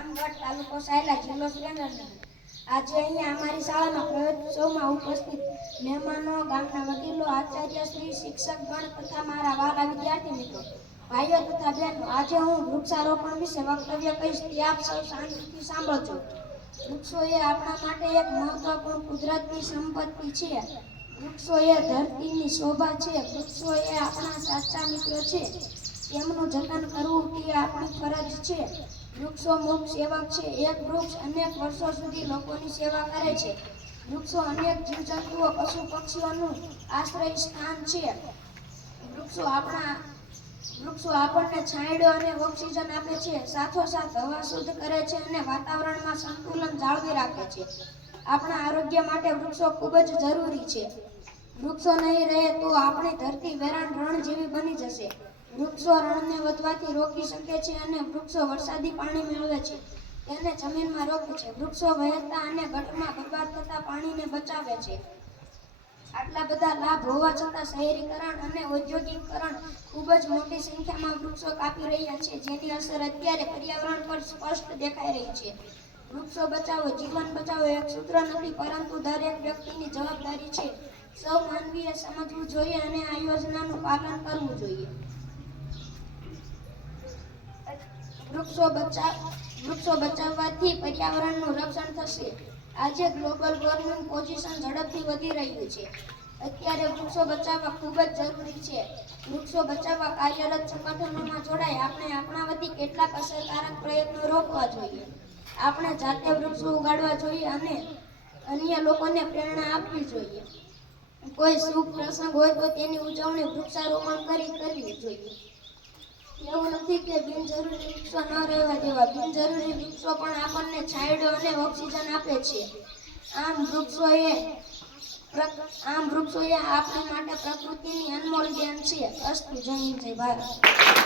તાલુકો સાયલા જિલ્લો સુરેન્દ્રનગર. આજે અહીંયા અમારી શાળાના પ્રયોગોત્સવમાં ઉપસ્થિત મહેમાનો, ગામના વકીલો, આચાર્ય, શ્રી શિક્ષકગણ તથા મારા વાલા વિદ્યાર્થી મિત્રો. ભાઈઓ તથા બહેનો, આજે હું વૃક્ષારોપણ વિશે વક્તવ્ય કહીશ. તે આપ સૌ શાંતિથી વૃક્ષો એ આપણા માટે એક મહત્વપૂર્ણ કુદરતની સંપત્તિ છે. વૃક્ષો એ ધરતીની શોભા છે. વૃક્ષો એ આપણા સાચા મિત્રો છે. તેમનું જતન કરવું તે આપણી ફરજ છે. વૃક્ષો મુખ સેવક છે. એક વૃક્ષ અનેક વર્ષો સુધી લોકોની સેવા કરે છે. વૃક્ષો અનેક જીવજંતુઓ, પશુ પક્ષીઓનું આશ્રય સ્થાન છે. વૃક્ષો આપણા, વૃક્ષો આપણને છાંયડો અને ઓક્સિજન આપે છે. સાથોસાથ હવા શુદ્ધ કરે છે અને વાતાવરણમાં સંતુલન જાળવી રાખે છે. આપણા આરોગ્ય માટે વૃક્ષો ખૂબ જ જરૂરી છે. વૃક્ષો નહીં રહે તો આપણી ધરતી વેરાન રણ જેવી બની જશે. વૃક્ષો રણને વધવાથી રોકી શકે છે અને વૃક્ષો વરસાદી પાણી મેળવે છે. તેને જમીનમાં રોકે છે. વૃક્ષો વહેતા અને ગટમાં બરબાદ થતા પાણીને બચાવે છે. આટલા બધા લાભ હોવા છતાં શહેરીકરણ અને ઔદ્યોગિકરણ ખૂબ જ મોટી સંખ્યામાં વૃક્ષો કાપી રહ્યા છે, જેની અસર અત્યારે પર્યાવરણ પર સ્પષ્ટ દેખાઈ રહી છે. વૃક્ષો બચાવો, જીવન બચાવો એક સૂત્ર નથી, પરંતુ દરેક વ્યક્તિની જવાબદારી છે. સૌ માનવીએ સમજવું જોઈએ અને આ યોજનાનું પાલન કરવું જોઈએ. વૃક્ષો બચાવ, વૃક્ષો બચાવવાથી પર્યાવરણનું રક્ષણ થશે. આજે ગ્લોબલ વોર્મિંગ પોઝિશન ઝડપથી વધી રહ્યું છે. અત્યારે વૃક્ષો બચાવવા ખૂબ જ જરૂરી છે. વૃક્ષો બચાવવા કાર્યરત સંગઠનોમાં જોડાય. આપણે આપણા વતી કેટલાક અસરકારક પ્રયત્નો રોકવા જોઈએ. આપણે જાતે વૃક્ષો ઉગાડવા જોઈએ અને અન્ય લોકોને પ્રેરણા આપવી જોઈએ. કોઈ શુભ પ્રસંગ હોય તો તેની ઉજવણી વૃક્ષારોપણ કરી કરવી જોઈએ. એવું નથી કે બિનજરૂરી વૃક્ષો ન રહેવા દેવા. બિનજરૂરી વૃક્ષો પણ આપણને છાંયડો અને ઓક્સિજન આપે છે. આમ વૃક્ષોએ આમ વૃક્ષોએ આપણી માટે પ્રકૃતિની અનમોલ દેન છે. અસ્તુ જય જય ભારત.